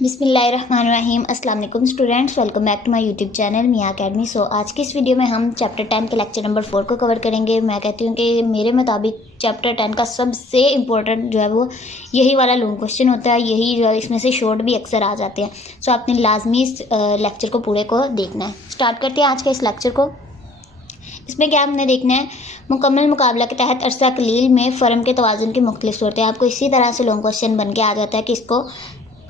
बिस्मिल्लाहिर्रहमानिर्रहीम। अस्सलाम वालेकुम students, welcome back to my YouTube channel Miyan Academy. So आज की इस वीडियो में हम चैप्टर 10 के लेक्चर नंबर 4 को कवर करेंगे। मैं कहती हूँ कि मेरे मुताबिक चैप्टर 10 का सबसे इम्पोर्टेंट जो है वो यही वाला लॉन्ग क्वेश्चन होता है। यही जो है इसमें से शॉर्ट भी अक्सर आ जाते हैं। सो आपने लाजमी इस लेक्चर को पूरे को देखना है। स्टार्ट करते हैं आज के इस लेक्चर को। इसमें क्या हमने देखना है, मुकम्मल मुकाबला के तहत अरसा कलील में फ़र्म के तवाज़ुन की मुख्तलिफ सूरतें। आपको इसी तरह से लॉन्ग क्वेश्चन बन के आ जाता है कि इसको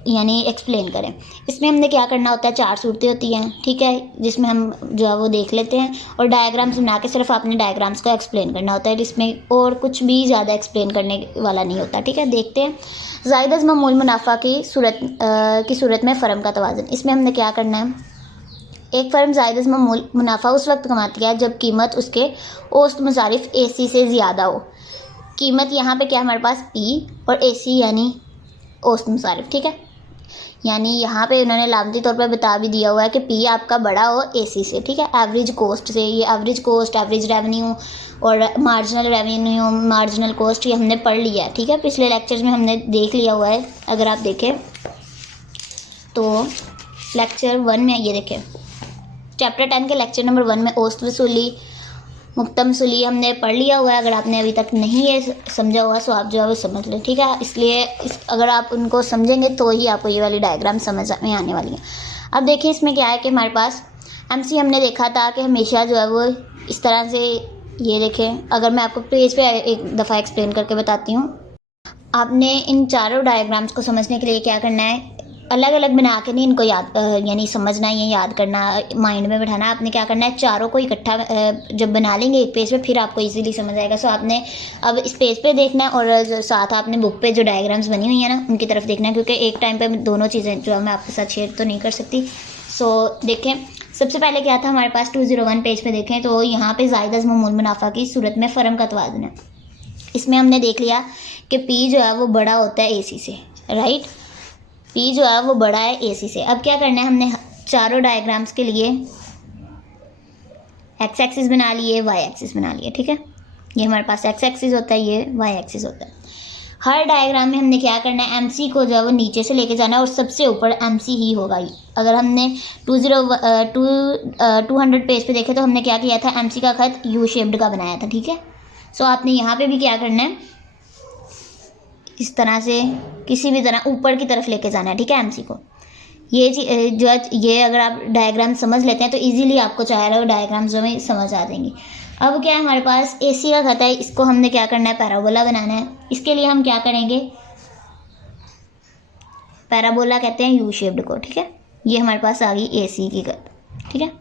यानी एक्सप्लेन करें। इसमें हमने क्या करना होता है, 4 सूरतें होती हैं, ठीक है, जिसमें हम जो है वो देख लेते हैं और डायग्राम्स बना के सिर्फ आपने डायग्राम्स को एक्सप्लेन करना होता है। इसमें और कुछ भी ज़्यादा एक्सप्लेन करने वाला नहीं होता, ठीक है। देखते हैं ज़ायद अज़ मामूल मुनाफा की सूरत में फ़र्म का तवाज़ुन। इसमें हमने क्या करना है, एक फ़र्म ज़ायद अज़ मामूल मुनाफा उस वक्त कमाती है जब कीमत उसके औसत मुसारिफ AC से ज़्यादा हो। कीमत यहाँ पे क्या है हमारे पास P और AC यानी औसत मुसारिफ, ठीक है। यानी यहाँ पे उन्होंने लामती तौर पर बता भी दिया हुआ है कि P आपका बड़ा हो AC से, ठीक है, एवरेज कोस्ट से। ये एवरेज कोस्ट, एवरेज रेवेन्यू और मार्जिनल रेवेन्यू, मार्जिनल कोस्ट ये हमने पढ़ लिया है, ठीक है। पिछले लेक्चर्स में हमने देख लिया हुआ है। अगर आप देखें तो लेक्चर 1 में ये देखें, चैप्टर 10 के लेक्चर नंबर 1 में औसत वसूली, मुक्तम वसूली हमने पढ़ लिया हुआ है। अगर आपने अभी तक नहीं ये समझा हुआ तो आप जो है वो समझ लें, ठीक है। इसलिए अगर आप उनको समझेंगे तो ही आपको ये वाली डायग्राम समझ में आने वाली है। अब देखिए इसमें क्या है कि हमारे पास MC हमने देखा था कि हमेशा जो है वो इस तरह से, ये देखें, अगर मैं आपको पेज पे एक दफ़ा एक्सप्लेन करके बताती हूँ। आपने इन चारों डायग्राम्स को समझने के लिए क्या करना है, अलग अलग बना के नहीं इनको याद यानी समझना या याद करना, माइंड में बिठाना। आपने क्या करना है, चारों को इकट्ठा जब बना लेंगे एक पेज पे फिर आपको इजीली समझ आएगा। सो आपने अब इस पेज पे देखना है और साथ आपने बुक पे जो डायग्राम्स बनी हुई है ना उनकी तरफ देखना है, क्योंकि एक टाइम पे दोनों चीज़ें जो है मैं आपके साथ शेयर तो नहीं कर सकती। सो देखें, सबसे पहले क्या था हमारे पास 201 पेज पे देखें तो यहाँ पे ज़ायद अज़ मामूल मुनाफा की सूरत में फ़र्म का तवाज़ुन है। इसमें हमने देख लिया कि P जो है वो बड़ा होता है AC से, राइट। P जो है वो बड़ा है AC से। अब क्या करना है, हमने चारों डायग्राम्स के लिए X एक्सिस बना लिए, Y एक्सिस बना लिए, ठीक है। ये हमारे पास X एक्सिस होता है, ये Y एक्सिस होता है। हर डायग्राम में हमने क्या करना है, MC को जो है वो नीचे से लेके जाना है और सबसे ऊपर MC ही होगा। अगर हमने 200 पेज पे देखे तो हमने क्या किया था, MC का खत U शेप्ड का बनाया था, ठीक है। सो आपने यहाँ पे भी क्या करना है, इस तरह से किसी भी तरह ऊपर की तरफ लेके जाना है, ठीक है, MC को। ये जो ये अगर आप डायग्राम समझ लेते हैं तो इजीली आपको चाहे रहा डायग्राम जो में समझ आ जाएंगी। अब क्या है हमारे पास AC का खत है, इसको हमने क्या करना है, पैराबोला बनाना है। इसके लिए हम क्या करेंगे, पैराबोला कहते हैं U शेप्ड को, ठीक है। ये हमारे पास आ गई AC की खत, ठीक है।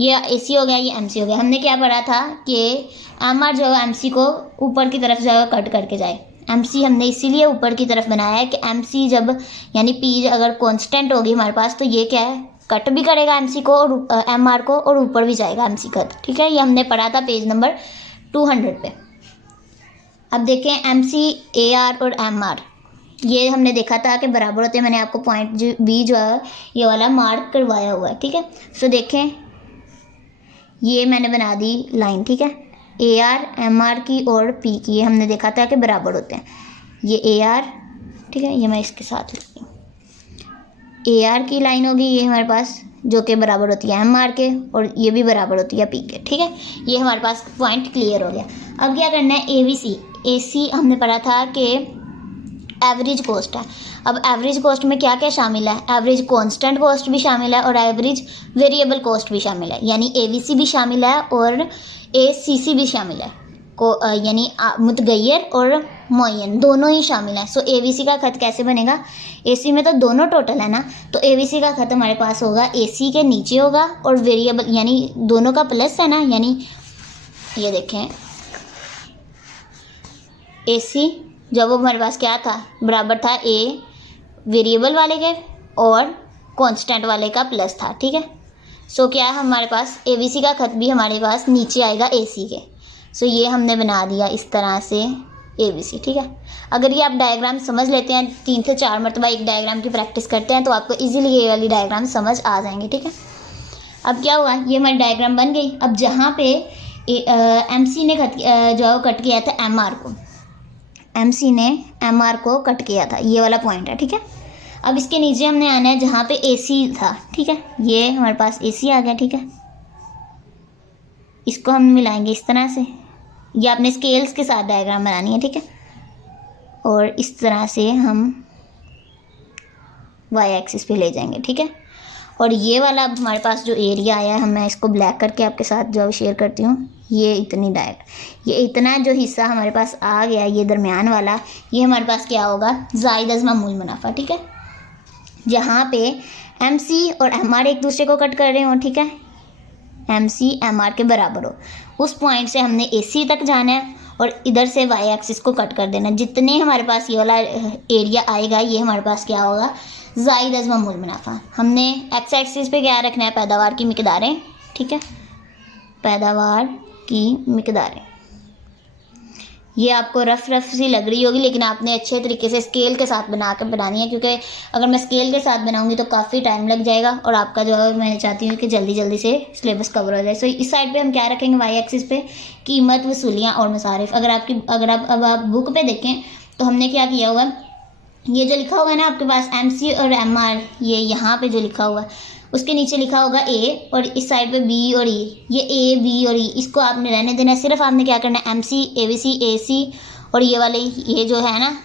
ये AC हो गया, ये MC हो गया। हमने क्या पढ़ा था कि MR जो है MC को ऊपर की तरफ जो है कट करके जाए। MC हमने इसीलिए ऊपर की तरफ बनाया है कि MC जब यानी P अगर कांस्टेंट होगी हमारे पास तो ये क्या है, कट भी करेगा MC को और MR को और ऊपर भी जाएगा MC कट, ठीक है। ये हमने पढ़ा था पेज नंबर 200 पे। अब देखें MC, AR और MR ये हमने देखा था कि बराबर होते हैं। मैंने आपको पॉइंट B जो है ये वाला मार्क करवाया हुआ है, ठीक है। सो देखें ये मैंने बना दी लाइन, ठीक है। AR, MR की और P की ये हमने देखा था कि बराबर होते हैं। ये AR, ठीक है, ये मैं इसके साथ लिखती हूँ। AR की लाइन होगी ये हमारे पास जो कि बराबर होती है MR के और ये भी बराबर होती है P के, ठीक है। ये हमारे पास पॉइंट क्लियर हो गया। अब क्या करना है, ABC, AC हमने पढ़ा था कि एवरेज कोस्ट है। अब एवरेज कोस्ट में क्या क्या शामिल है, एवरेज कांस्टेंट कॉस्ट भी शामिल है और एवरेज वेरिएबल कॉस्ट भी शामिल है। यानी ABC भी शामिल है और ACC भी शामिल है, यानी मुतगय्यर और मुअय्यन दोनों ही शामिल हैं। सो ABC का खत कैसे बनेगा, AC में तो दोनों टोटल है ना, तो ABC का खत हमारे पास होगा AC के नीचे होगा और वेरिएबल यानी दोनों का प्लस है ना, यानी ये देखें AC जब वो हमारे पास क्या था, बराबर था A वेरिएबल वाले के और कांस्टेंट वाले का प्लस था, ठीक है। सो क्या है हमारे पास ABC का खत भी हमारे पास नीचे आएगा AC के। सो ये हमने बना दिया इस तरह से ABC, ठीक है। अगर ये आप डायग्राम समझ लेते हैं, 3 से 4 मरतबा एक डायग्राम की प्रैक्टिस करते हैं तो आपको इजीली ये वाली डायग्राम समझ आ जाएंगे, ठीक है। अब क्या हुआ, ये हमारी डायग्राम बन गई। अब जहाँ पे MC ने जो कट किया था MR को, MC ने MR को कट किया था, ये वाला पॉइंट है, ठीक है। अब इसके नीचे हमने आना है जहाँ पे AC था, ठीक है, ये हमारे पास AC आ गया, ठीक है। इसको हम मिलाएंगे इस तरह से, ये आपने स्केल्स के साथ डायग्राम बनानी है, ठीक है। और इस तरह से हम वाई एक्सिस पे ले जाएंगे, ठीक है। और ये वाला अब हमारे पास जो एरिया आया है, मैं इसको ब्लैक करके आपके साथ जो शेयर करती हूँ, ये इतना जो हिस्सा हमारे पास आ गया, ये दरमियान वाला, ये हमारे पास क्या होगा, ज़ाइद अज़ मामूल मुनाफा, ठीक है। जहाँ पे MC और MR एक दूसरे को कट कर रहे हो, ठीक है, MC MR के बराबर हो, उस पॉइंट से हमने AC तक जाना है और इधर से वाई एक्सिस को कट कर देना। जितने हमारे पास ये वाला एरिया आएगा, ये हमारे पास क्या होगा, ज़ाइद अज़ मामूल मुनाफा। हमने एक्स एक्सिस पे क्या रखना है, पैदावार की मिकदारें, ठीक है, पैदावार की मिकदारें। ये आपको रफ सी लग रही होगी, लेकिन आपने अच्छे तरीके से स्केल के साथ बना के बनानी है, क्योंकि अगर मैं स्केल के साथ बनाऊंगी तो काफ़ी टाइम लग जाएगा और आपका जो है, मैं चाहती हूँ कि जल्दी जल्दी से सिलेबस कवर हो जाए। सो इस साइड पे हम क्या रखेंगे, वाई एक्सिस पे कीमत, वसूलियाँ और मसारिफ। अगर आप बुक पे देखें तो हमने क्या किया हुआ, ये जो लिखा हुआ है ना आपके पास MC और MR, ये यहाँ पे जो लिखा हुआ है उसके नीचे लिखा होगा A और इस साइड पे B और E, ये A B और E, इसको आपने रहने देना है। सिर्फ आपने क्या करना है, MC ABC AC और ये वाले, ये जो है ना,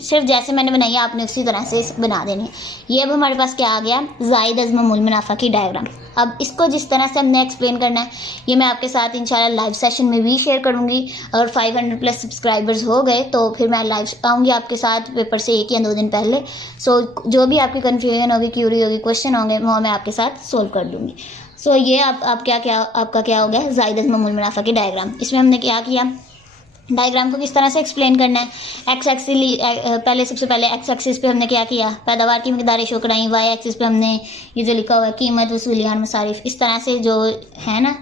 सिर्फ जैसे मैंने बनाई है आपने उसी तरह से बना देने हैं। ये अब हमारे पास क्या आ गया, ज़ाइद अज़ मामूल मुनाफा की डायग्राम। अब इसको जिस तरह से हमने एक्सप्लेन करना है, ये मैं आपके साथ इंशाल्लाह लाइव सेशन में भी शेयर करूँगी। अगर 500+ सब्सक्राइबर्स हो गए तो फिर मैं लाइव आऊँगी आपके साथ पेपर से 1 या 2 दिन पहले। सो जो भी आपकी कन्फ्यूजन होगी, क्यूरी होगी, क्वेश्चन होंगे, वो मैं आपके साथ सोल्व कर दूँगी। सो ये आपका क्या हो गया, ज़ाइद अज़ मामूल मुनाफा की डायग्राम। इसमें हमने क्या किया, डायग्राम को किस तरह से एक्सप्लेन करना है। सबसे पहले एक्स एक्सिस पे हमने क्या किया, पैदावार की मिकदारें शो कराई। वाई एक्सिस पे हमने ये जो लिखा हुआ है, कीमत, वसूलियाँ और मसारिफ, इस तरह से जो है ना,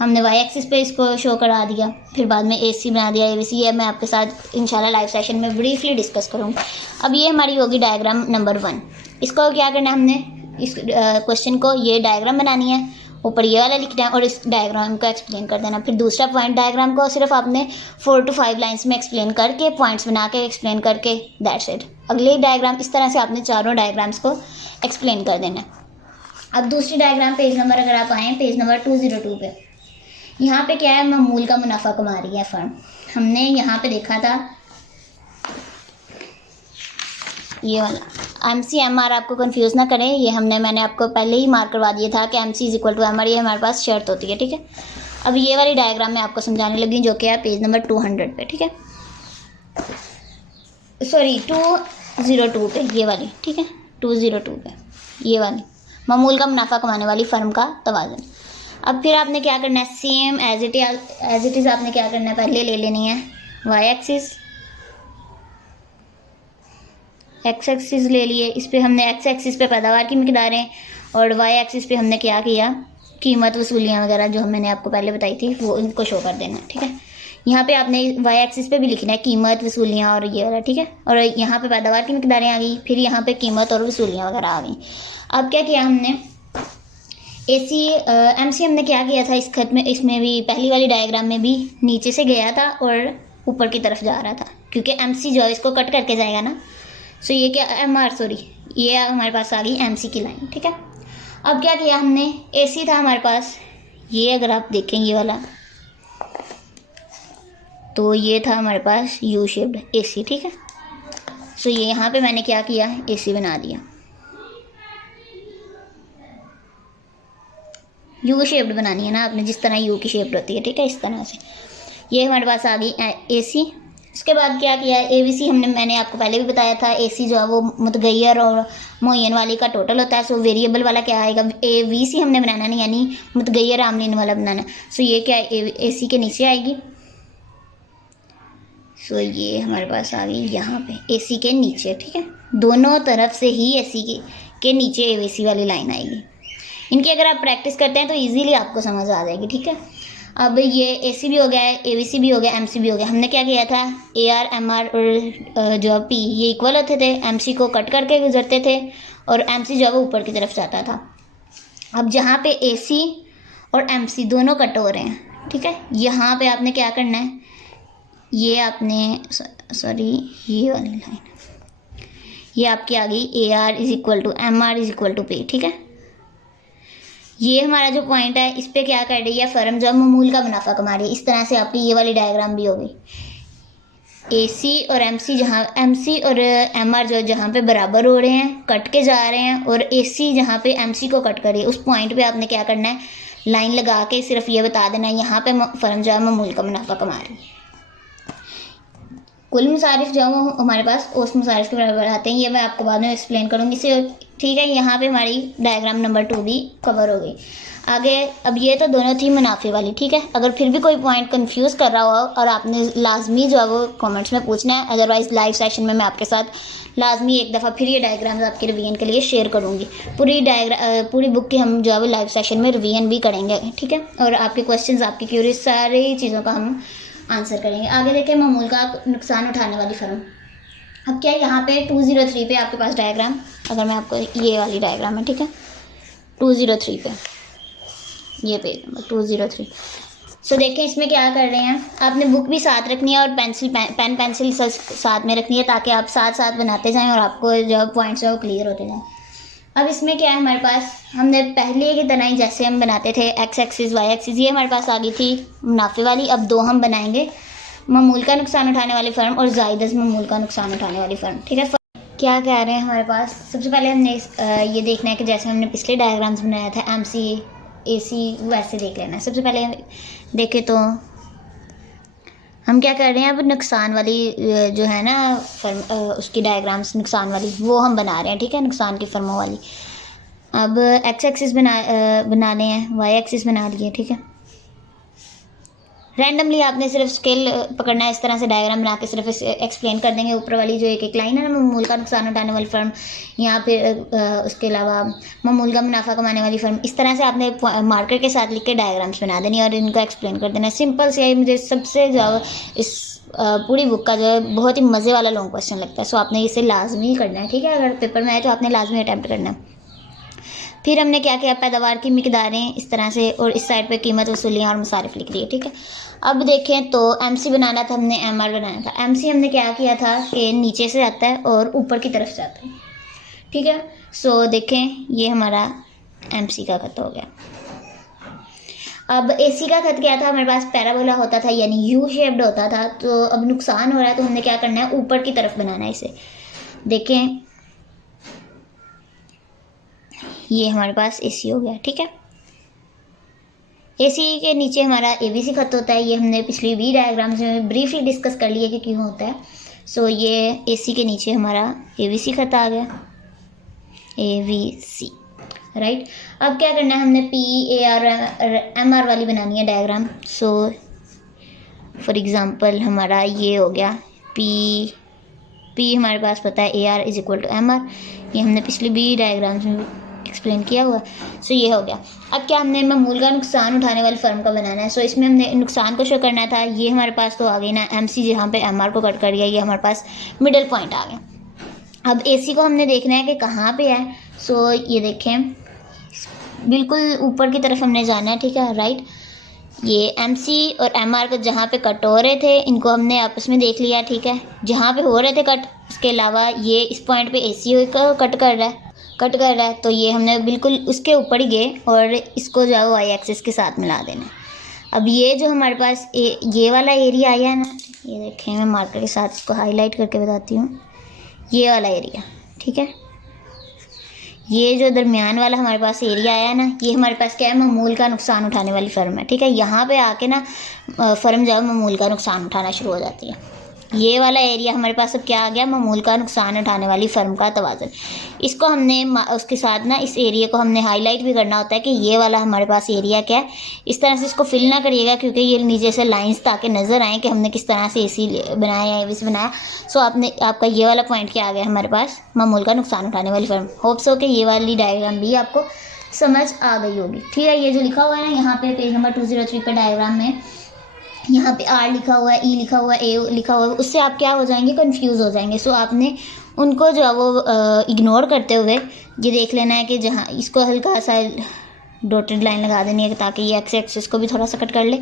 हमने वाई एक्सिस पे इसको शो करा दिया। फिर बाद में AC बना दिया, ABC। ये मैं आपके साथ इंशाल्लाह लाइव सेशन में ब्रीफली डिस्कस करूँगी। अब ये हमारी होगी डायग्राम नंबर 1। इसको क्या करना है, हमने इस क्वेश्चन को, ये डायग्राम बनानी है, ऊपर ये वाला लिखना है और इस डायग्राम को एक्सप्लेन कर देना। फिर दूसरा पॉइंट, डायग्राम को सिर्फ आपने 4 to 5 लाइन्स में एक्सप्लेन करके, पॉइंट्स बना के एक्सप्लेन करके, दैट्स इट। अगले डायग्राम, इस तरह से आपने चारों डायग्राम्स को एक्सप्लेन कर देना है। अब दूसरी डायग्राम पेज नंबर, अगर आप आएँ पेज नंबर 202 पे, यहाँ पे क्या है, मामूल का मुनाफा कमा रही है फर्म। हमने यहाँ पे देखा था ये वाला MC MR, आपको कंफ्यूज ना करें, ये मैंने आपको पहले ही मार्क करवा दिया था कि MC = MR, ये हमारे पास शर्त होती है, ठीक है। अब ये वाली डायग्राम मैं आपको समझाने लगी, जो कि है पेज नंबर 200 पे, ठीक है, सॉरी 202 पे, ये वाली, ठीक है, 202 पे, ये वाली मामूल का मुनाफा कमाने वाली फर्म का तवाज़ुन। अब फिर आपने क्या करना है, सेम एज इट इज़ आपने क्या करना है, पहले ले लेनी है वाई एक्सिस, एक्स एक्सिस ले लिए, इस पे हमने एक्स एक्सिस पे पैदावार की मिकदारें और वाई एक्सिस पे हमने क्या किया, कीमत, वसूलियाँ वगैरह जो मैंने आपको पहले बताई थी, वो इनको शो कर देना, ठीक है। यहाँ पे आपने वाई एक्सिस पे भी लिखना है कीमत, वसूलियाँ और ये वाला, ठीक है। और यहाँ पे पैदावार की मिकदारें आ गई, फिर यहाँ पे कीमत और वसूलियाँ वगैरह आ गई। अब क्या किया हमने, MC हमने क्या किया था इस खत में, इसमें भी पहली वाली डायग्राम में भी नीचे से गया था और ऊपर की तरफ जा रहा था, क्योंकि MC जो है इसको कट करके जाएगा ना। सो ये क्या, ये हमारे पास आ गई MC की लाइन, ठीक है। अब क्या किया हमने, AC था हमारे पास, ये अगर आप देखें ये वाला, तो ये था हमारे पास U शेप्ड AC, ठीक है। सो ये यहाँ पे मैंने क्या किया, AC बना दिया, U शेप्ड बनानी है ना आपने, जिस तरह U की शेप होती है, ठीक है, इस तरह से। ये हमारे पास आ गई AC। उसके बाद क्या किया, ABC मैंने आपको पहले भी बताया था, AC जो है वो मुतगैर और मुअय्यन वाली का टोटल होता है। सो वेरिएबल वाला क्या आएगा, VC हमने बनाना नहीं, यानी मुतगैर आमलीन वाला बनाना। सो ये क्या AC के नीचे आएगी। सो ये हमारे पास आ गई यहाँ पे AC के नीचे, ठीक है, दोनों तरफ से ही AC के नीचे ABC वाली लाइन आएगी। इनकी अगर आप प्रैक्टिस करते हैं तो इजीली आपको समझ आ जाएगी, ठीक है। अब ये AC भी हो गया है, ABC भी हो गया, MC भी हो गया। हमने क्या किया था, AR MR और जो P ये इक्वल होते थे, MC को कट करके गुजरते थे और MC जो है वो ऊपर की तरफ जाता था। अब जहाँ पे AC और MC दोनों कट हो रहे हैं, ठीक है, यहाँ पे आपने क्या करना है, ये आपने ये वाली लाइन, ये आपकी आ गई AR is equal to MR is equal to P, ठीक है। ये हमारा जो पॉइंट है इस पे क्या कर रही है फर्म, जब मामूल का मुनाफा कमा रही है। इस तरह से आपकी ये वाली डायग्राम भी होगी। AC और MC जहाँ MC और MR जो जहाँ पे बराबर हो रहे हैं, कट के जा रहे हैं, और AC जहाँ पे MC को कट कर रही है, उस पॉइंट पे आपने क्या करना है, लाइन लगा के सिर्फ ये बता देना है यहाँ पे फर्म जो है मामूल का मुनाफा कमा रही है। कुल मसारिफ जो है हमारे पास उस मसारिफ के बराबर आते हैं। ये मैं आपको बाद में एक्सप्लेन करूँगी इसे, ठीक है। यहाँ पे हमारी डायग्राम नंबर 2 भी कवर हो गई। आगे अब ये तो दोनों थी मुनाफे वाली, ठीक है। अगर फिर भी कोई पॉइंट कंफ्यूज कर रहा हो और आपने लाजमी जो है वो कमेंट्स में पूछना है, अदरवाइज़ लाइव सेशन में मैं आपके साथ लाजमी एक दफ़ा फिर ये डायग्राम्स आपके रिवीजन के लिए शेयर करूँगी। पूरी बुक की हम जो है वो लाइव सेशन में रिवीजन भी करेंगे, ठीक है। और आपके क्वेश्चन, आपकी क्यूरीज, सारी चीज़ों का हम आंसर करेंगे। आगे देखें मामूल का नुकसान उठाने वाली फर्म। अब क्या यहाँ पे 203 पे आपके पास डायग्राम, अगर मैं आपको ये वाली डायग्राम है, ठीक है, 203 पे, ये पेज नंबर 203। सो देखें इसमें क्या कर रहे हैं, आपने बुक भी साथ रखनी है और पेन पेंसिल साथ में रखनी है, ताकि आप साथ साथ बनाते जाएं और आपको जो पॉइंट्स है वो क्लियर होते जाएं। अब इसमें क्या है हमारे पास, हमने पहले की तरह ही जैसे हम बनाते थे X एक्सिस Y एक्सिस, ये हमारे पास आ गई थी मुनाफे वाली। अब 2 हम बनाएंगे, मामूल का नुकसान उठाने वाली फर्म और ज़ायदस मामूल का नुकसान उठाने वाली फर्म, ठीक है। क्या कह रहे हैं हमारे पास, सबसे पहले हमने ये देखना है कि जैसे हमने पिछले डायग्राम्स बनाया था MC AC, वैसे देख लेना है। सबसे पहले देखें तो हम क्या कर रहे हैं, अब नुकसान वाली जो है ना फर्म, उसकी डायग्राम्स नुकसान वाली वो हम बना रहे हैं, ठीक है, नुकसान की फर्मों वाली। अब X एक्सिस बनाने हैं, Y एक्सिस बना लिए, ठीक है। रैंडमली आपने सिर्फ स्केल पकड़ना है, इस तरह से डायग्राम बना के सिर्फ एक्सप्लेन कर देंगे। ऊपर वाली जो एक लाइन है ना, मामूल का नुकसान उठाने वाली फर्म, यहाँ पे उसके अलावा मामूल का मुनाफा कमाने वाली फर्म, इस तरह से आपने मार्कर के साथ लिख के डायग्राम्स बना देनी और इनको एक्सप्लेन कर देना। सिंपल से मुझे सबसे ज़्यादा इस पूरी बुक का जो है बहुत ही मज़े वाला लॉन्ग क्वेश्चन लगता है। सो आपने इसे लाजमी करना है, ठीक है। अगर पेपर में आए तो आपने लाजमी अटैम्प्ट करना है। फिर हमने क्या किया, पैदावार की मिकदारें इस तरह से, और इस साइड पे कीमत वसूलियाँ और मुसारिफ लिख दिए, ठीक है। अब देखें तो MC बनाना था, हमने MR बनाना था। MC हमने क्या किया था कि नीचे से आता है और ऊपर की तरफ जाता है, ठीक है। सो देखें ये हमारा MC का खत हो गया। अब AC का खत क्या था, हमारे पास पैराबोला होता था, यानी U शेप्ड होता था। तो अब नुकसान हो रहा है तो हमने क्या करना है, ऊपर की तरफ बनाना है इसे। देखें ये हमारे पास AC हो गया, ठीक है। AC के नीचे हमारा ABC खत होता है। ये हमने पिछली भी डायग्राम्स में ब्रीफली डिस्कस कर लिया कि क्यों होता है। सो ये AC के नीचे हमारा ABC खत आ गया, ABC, राइट। अब क्या करना है, हमने PAR MR वाली बनानी है डायग्राम। सो फॉर एग्ज़ाम्पल हमारा ये हो गया P हमारे पास पता है AR is equal to MR, ये हमने पिछली भी डायग्राम्स में एक्सप्लेन किया हुआ। सो ये हो गया। अब क्या हमने मामूल का नुकसान उठाने वाली फर्म का बनाना है। सो इसमें हमने नुकसान को शो करना था। ये हमारे पास तो आ गई ना MC, जहाँ पे MR को कट कर दिया, ये हमारे पास मिडल पॉइंट आ गया। अब AC को हमने देखना है कि कहाँ पे है। सो ये देखें बिल्कुल ऊपर की तरफ हमने जाना है, ठीक है, राइट। ये MC और MR को जहाँ पे कट हो रहे थे इनको हमने आपस में देख लिया, ठीक है। जहाँ पे हो रहे थे कट, उसके अलावा ये इस पॉइंट पे AC को कट कर रहा है, तो ये हमने बिल्कुल उसके ऊपर ही गए और इसको जो है Y एक्सिस के साथ मिला देना। अब ये जो हमारे पास ये वाला एरिया आया है ना, ये देखें मैं मार्कर के साथ इसको हाईलाइट करके बताती हूँ, ये वाला एरिया, ठीक है। ये जो दरमियान वाला हमारे पास एरिया आया ना, ये हमारे पास क्या है, मामूल का नुकसान उठाने वाली फर्म है, ठीक है। यहाँ पे आके ना फर्म जो है मामूल का नुकसान उठाना शुरू हो जाती है। ये वाला एरिया हमारे पास अब क्या आ गया, मामूल का नुकसान उठाने वाली फर्म का तवाज़ुन। इसको हमने उसके साथ ना इस एरिया को हमने हाईलाइट भी करना होता है कि ये वाला हमारे पास एरिया क्या है। इस तरह से इसको फिल ना करिएगा, क्योंकि ये नीचे से लाइंस ताकि नज़र आए कि हमने किस तरह से AC बनाया या ABC बनाया। सो आपका ये वाला पॉइंट क्या आ गया हमारे पास, मामूल का नुकसान उठाने वाली फर्म। होप्स हो कि ये वाली डायग्राम भी आपको समझ आ गई होगी, ठीक है। ये जो लिखा हुआ है ना यहाँ पे पेज नंबर 203 पे डायग्राम में, यहाँ पे R लिखा हुआ है, E लिखा हुआ है, A लिखा हुआ है, उससे आप क्या हो जाएंगे, कंफ्यूज हो जाएंगे। सो आपने उनको जो है वो इग्नोर करते हुए ये देख लेना है कि जहाँ इसको हल्का सा डॉटेड लाइन लगा देनी है ताकि ये X एक्सिस को भी थोड़ा सा कट कर ले।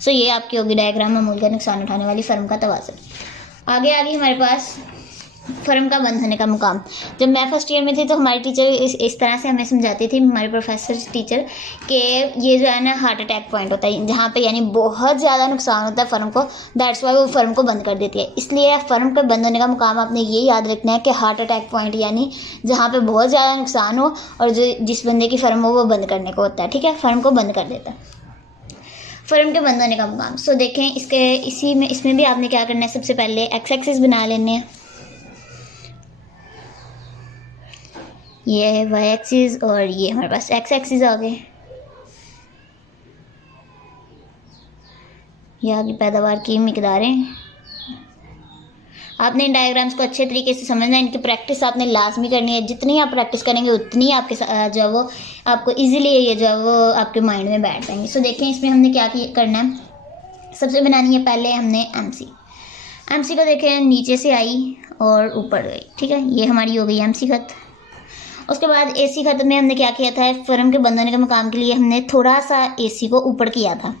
सो ये आपकी होगी डायग्राम मामूल का नुकसान उठाने वाली फर्म का तवाज़ुन। आगे हमारे पास फर्म का बंद होने का मुकाम। जब मैं फर्स्ट ईयर में थी तो हमारी टीचर इस तरह से हमें समझाती थी, हमारे प्रोफेसर टीचर, कि ये जो है ना हार्ट अटैक पॉइंट होता है, जहाँ पे यानी बहुत ज़्यादा नुकसान होता है फर्म को, दैट्स वाई वो फर्म को बंद कर देती है। इसलिए फर्म के बंद होने का मुकाम आपने ये याद रखना है कि हार्ट अटैक पॉइंट यानी जहाँ पे बहुत ज़्यादा नुकसान हो और जो जिस बंदे की फर्म हो वो बंद करने को होता है, ठीक है, फर्म को बंद कर देता है, फर्म के बंद होने का मुकाम। सो देखें इसमें भी आपने क्या करना है, सबसे पहले एक्स एक्सिस बना लेने हैं, ये है वाई एक्सिस और ये हमारे पास एक्स एक्सिस आ गए। यहाँ की पैदावार की मकदारें, आपने इन डायग्राम्स को अच्छे तरीके से समझना है, इनकी प्रैक्टिस आपने लाजमी करनी है। जितनी आप प्रैक्टिस करेंगे उतनी आपके जो है वो आपको इजीली ये जो है वो आपके माइंड में बैठ जाएंगे। सो देखें इसमें हमने क्या करना है, सबसे बनानी है पहले हमने एमसी को देखें नीचे से आई और ऊपर गई, ठीक है, ये हमारी हो गई एमसी खत। उसके बाद एसी खत में हमने क्या किया था, फर्म के बंद होने के मुकाम के लिए हमने थोड़ा सा एसी को ऊपर किया था।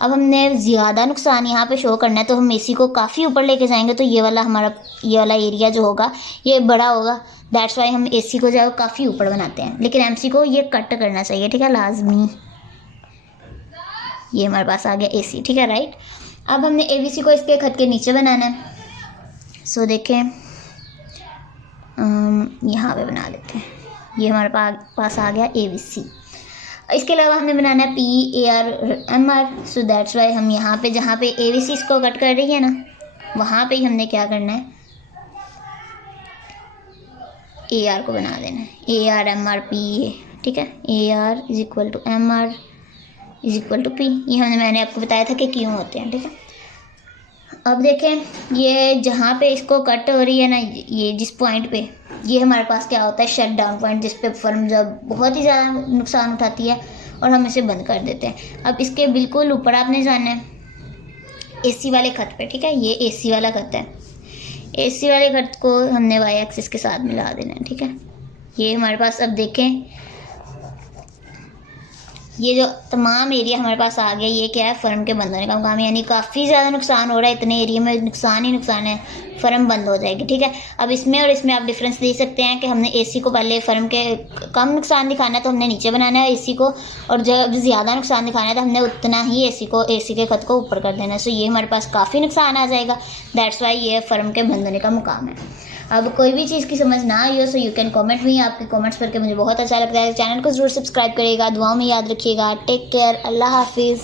अब हमने ज़्यादा नुकसान यहाँ पे शो करना है तो हम एसी को काफ़ी ऊपर लेके जाएंगे, तो ये वाला एरिया जो होगा ये बड़ा होगा, दैट्स वाई हम एसी को जो है काफ़ी ऊपर बनाते हैं। लेकिन एमसी को ये कट करना चाहिए, ठीक है, लाजमी। ये हमारे पास आ गया एसी, ठीक है, राइट। अब हमने एबीसी को इसके खत के नीचे बनाना है। सो देखें यहाँ पे बना लेते हैं, ये हमारे पास आ गया एबीसी। इसके अलावा हमने बनाना है PARMR। सो दैट्स वाई हम यहाँ पे जहाँ पे एबीसी इसको कट कर रही है ना, वहाँ पे ही हमने क्या करना है, AR को बना देना है, ARMR PA, ठीक है, AR = MR = P। ये मैंने आपको बताया था कि क्यों होते हैं, ठीक है। अब देखें ये जहाँ पे इसको कट हो रही है ना, ये जिस पॉइंट पे, ये हमारे पास क्या होता है, शट डाउन पॉइंट, जिस पे फर्म जब बहुत ही ज़्यादा नुकसान उठाती है और हम इसे बंद कर देते हैं। अब इसके बिल्कुल ऊपर आपने जाना है एसी वाले खत पे, ठीक है, ये एसी वाला खत है, एसी वाले खत को हमने वाई एक्सिस के साथ मिला देना है, ठीक है। ये हमारे पास, अब देखें ये जो तमाम एरिया हमारे पास आ गया, ये क्या है, फर्म के बंद होने का मुकाम, यानी काफ़ी ज़्यादा नुकसान हो रहा है, इतने एरिया में नुकसान ही नुकसान है, फर्म बंद हो जाएगी, ठीक है। अब इसमें और इसमें आप डिफरेंस देख सकते हैं कि हमने एसी को पहले फर्म के कम नुकसान दिखाना है तो हमने नीचे बनाना है एसी को, और जब ज़्यादा नुकसान दिखाना है तो हमने उतना ही एसी के खत को ऊपर कर देना है। सो ये हमारे पास काफ़ी नुकसान आ जाएगा, दैट्स वाई ये फर्म के बंद होने का मुकाम है। अब कोई भी चीज़ की समझ ना आई हो so you can comment me, आपके कमेंट्स पढ़ के मुझे बहुत अच्छा लगता है। चैनल को ज़रूर सब्सक्राइब करिएगा, दुआओं में याद रखिएगा। टेक केयर, अल्लाह हाफिज़।